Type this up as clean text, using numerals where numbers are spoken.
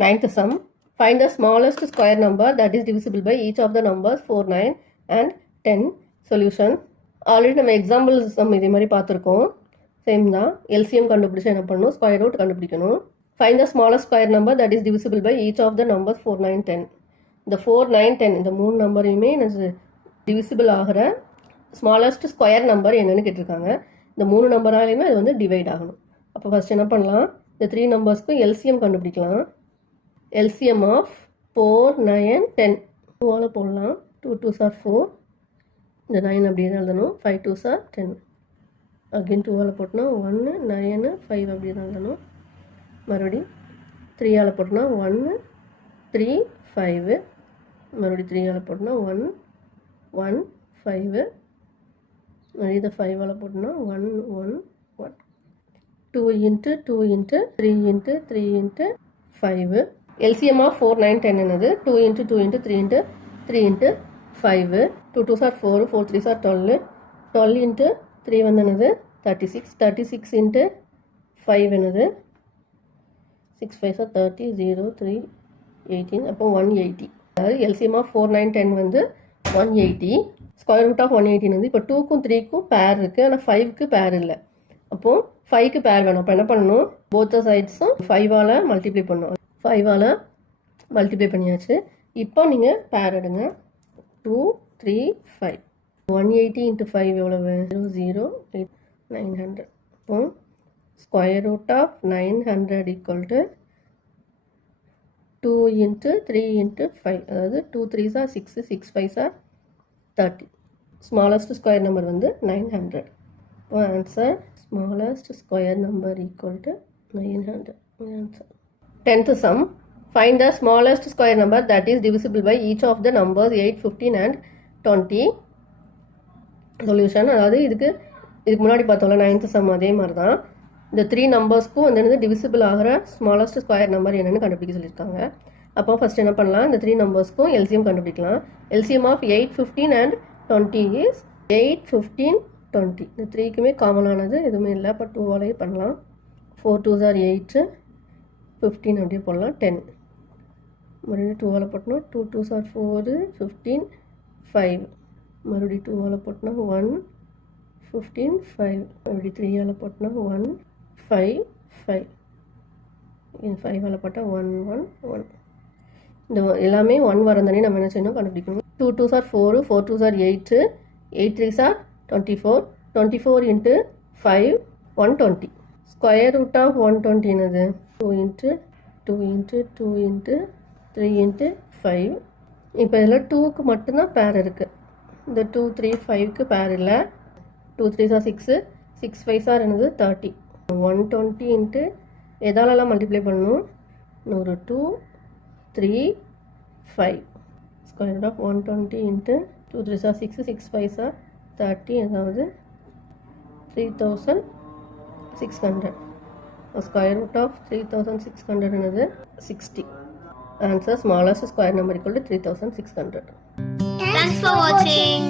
Ninth sum. Find the smallest square number that is divisible by each of the numbers 4, 9 and 10. Solution. Already நம்ம example sum இதே மாதிரி பார்த்துருக்கோம். Same தான். LCM கண்டுபிடிச்சு என்ன பண்ணணும், ஸ்கொயர் ரூட் கண்டுபிடிக்கணும். Find the smallest square number that is divisible by each of the numbers 4, 9, 10. இந்த 4, 9, 10 இந்த மூணு நம்பரையுமே டிவிசிபிள் ஆகிற ஸ்மாலஸ்ட் ஸ்கொயர் நம்பர் என்னென்னு கேட்டிருக்காங்க. இந்த மூணு நம்பராலையுமே அது வந்து டிவைட் ஆகணும். அப்போ ஃபஸ்ட் என்ன பண்ணலாம், இந்த 3 நம்பர்ஸ்க்கும் எல்சிஎம் கண்டுபிடிக்கலாம். LCM of 4, 9, 10 2ஆல் போடலாம். 2 2s are 4, இந்த 9 அப்படியே தான் எழுதணும். 5 2s are 10, அகெயின் 2ஆல் போட்டோம்னா 1 9 5 அப்படியே தான் எழுதணும். மறுபடி 3ஆல் போட்டோம்னா 1 3 5, மறுபடி 3ஆல் போட்டோம்னா 1 1 5, மறுபடி இதை 5ஆல் போட்டோம்னா 1 1 1. 2 into 2 into 3 into 3 into 5. LCM of 4, 9, 10 என்னது 2 into 2 into 3 into 3 into 5. 2 2s are 4, 4 3s are 12, 12 into 3 வந்து என்னது 36, 36 into 5 என்னது 6 5s are 30, 0 3 18, அப்போ 180. அதாவது LCM of 4, 9, 10 வந்து 180. ஸ்கொயர் ரூட் ஆஃப் 180 வந்து இப்போ 2க்கும் 3க்கும் பேர் இருக்குது, ஆனால் 5க்கு பேர் இல்லை. அப்போது 5க்கு பேர் வேணும். அப்போ என்ன பண்ணணும், போத் சைட்ஸும் 5ஆல் மல்டிப்ளை பண்ணணும். 5ஆல் மல்டிப்ளை பண்ணியாச்சு. இப்போ நீங்கள் பேர் எடுங்க. 2 3 5. 180 into 5 எவ்வளவு 0 8 900. இப்போ square root of 900 equal to 2 into 3 into 5, அதாவது 2 3s are 6, 6 5s are 30. Smallest square number வந்து 900. இப்போ answer smallest square number equal to 900. Answer. 10th sum. Find the smallest square number that is divisible by each of the numbers 8, 15 and 20. Solution. அதாவது இதுக்கு முன்னாடி பார்த்தோம்ல 9th sum அதே மாதிரி தான். இந்த 3 நம்பர்ஸ்க்கும் வந்து டிவிசிபிள் ஆகிற ஸ்மாலஸ்ட் ஸ்கொயர் நம்பர் என்னென்னு கண்டுபிடிக்க சொல்லியிருக்காங்க. அப்போ ஃபஸ்ட் என்ன பண்ணலாம், இந்த 3 நம்பர்ஸ்க்கும் எல்சிஎம் கண்டுபிடிக்கலாம். LCM of 8, 15 and 20 is 8, 15, 20. இந்த 3க்குமே காமனானது எதுவுமே இல்லை. அப்போ 2ஆலேயே பண்ணலாம். 4 2s are 8, 15 அப்படியே போடலாம். 10 மறுபடியும் 2ஆல் போட்டோம்னா 2 2s are 4, 15 5, மறுபடியும் 2ஆல் போட்டோம்னா 1 15 5, மறுபடியும் 3ஆல் போட்டோம்னா 1 5 5, 5ஆல் போட்டால் 1 1 1. இந்த எல்லாமே 1 வரந்தானே நம்ம என்ன செய்யணும், கண்டுபிடிக்கணும். 2 2s are 4, 4 2s are 8, 8 3s are 24, 24 into 5 120. Square root of 120 என்னது 2 into 2 into 2 into 3 into 5. இப்போ இதில் 2க்கு மட்டும்தான் பேர் இருக்குது. இந்த 2 3 5க்கு பேர் இல்லை. 2 3s are 6, 6 5s are என்னது 30. 120 into எதாலெல்லாம் மல்டிப்ளை பண்ணணும், 100 2 3 5. Square root of 120 into 2 3s are 6, 6 5s are 30, அதாவது 3600. ஸ்கொயர் ரூட் ஆஃப் 3600 என்னது 60. Answer smallest square number equal to 3600. Thanks for watching.